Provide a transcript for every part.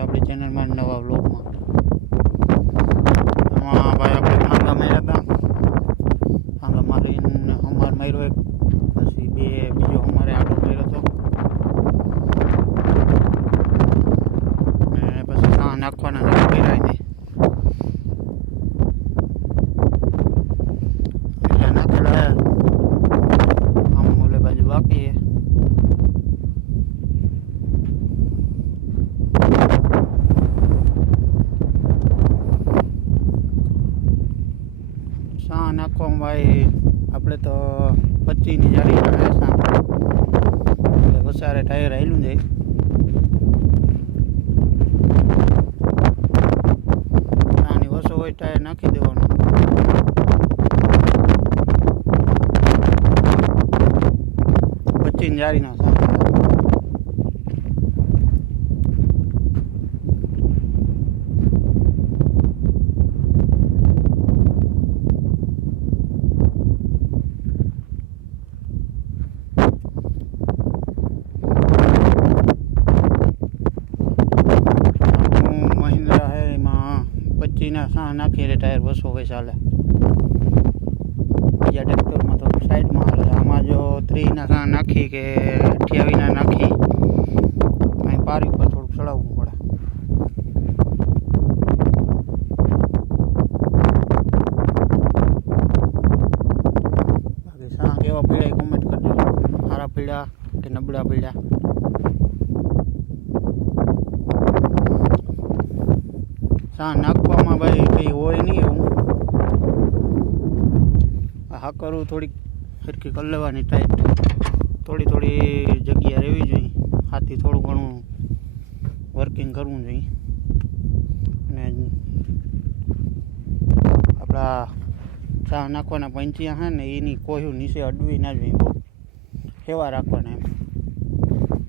આપણી ચેનલમાં નવા બ્લોગમાં એમાં ભાઈ આપણે માર્યા હતા. ભાંગા મારીને હમાર માર્યો એક. પછી બે બીજો અમારે આટો માર્યો હતો. પછી સા નાખવાના નથી કર્યા નાખેલા આમ ઓલે બાજુ બાકી છે સા નાખવામાં ભાઈ આપણે તો પચીની જારી એટલે વસારે ટાયર આવેલું જાય. આની વસો હોય ટાયર નાખી દેવાનું. પચીની જાળી સા હું મહિન્દ્રા હે એમાં સા એટલે ટાયર બસો હોય ચાલે બીજા ટ્રેક્ટરમાં તો સાઈડમાં હાલે આમાં જો ત્રીસના સા નાખી કે અઠ્યાવીસના નાખી, અહીં પારી ઉપર થોડુંક ચડાવવું પડે. બાકી સા કેવા પીળા કોમેન્ટ કરજો સારા પીળા કે નબળા પીળા. સા નાખવામાં ભાઈ કંઈ હોય નહીં એવું. હા કરવું થોડીક સરખી કરી લેવાની ટાઈટ થોડી થોડી જગ્યા રહેવી જોઈએ. હાથી થોડું ઘણું વર્કિંગ કરવું જોઈએ. અને આપણા ચા નાખવાના પંચિયા હા ને એની કોહ્યું નીચે અડવી ના જોઈએ બહુ. હેવા રાખવાના એમ.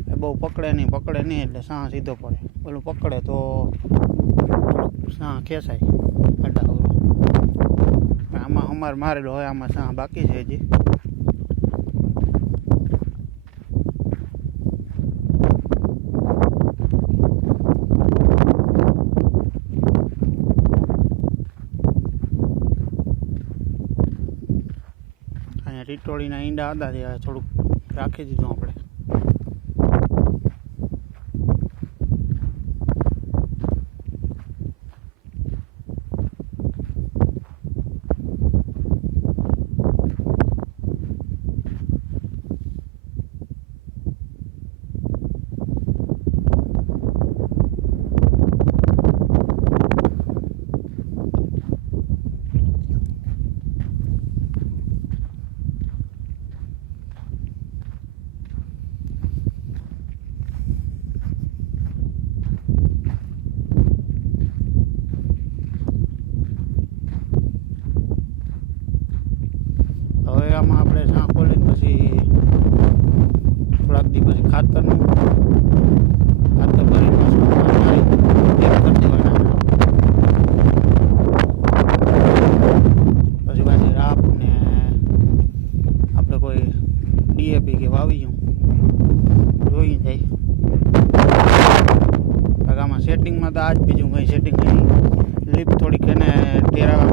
એ બહુ પકડે નહીં પકડે નહીં એટલે સાહ સીધો પડે. ઓલું પકડે તો સાહ ખેંચાય. અડા અવરો. આમાં અમારે મારેલો હોય, આમાં સાહ બાકી છે હજી. ટીટોળીના ઈંડા તે થોડુંક રાખી દીધું આપણે હવે આમાં આપણે સાં ખોલીને પછી થોડાક દી પછી ખાતરનું ખાતર ભરીને પાછું પછી રાપ આપણે કોઈ ડીએપી કે વાવી જોઈ જાય. આમાં સેટિંગમાં તો આજ બીજું કંઈ સેટિંગ લીપ થોડીક એને ટેરા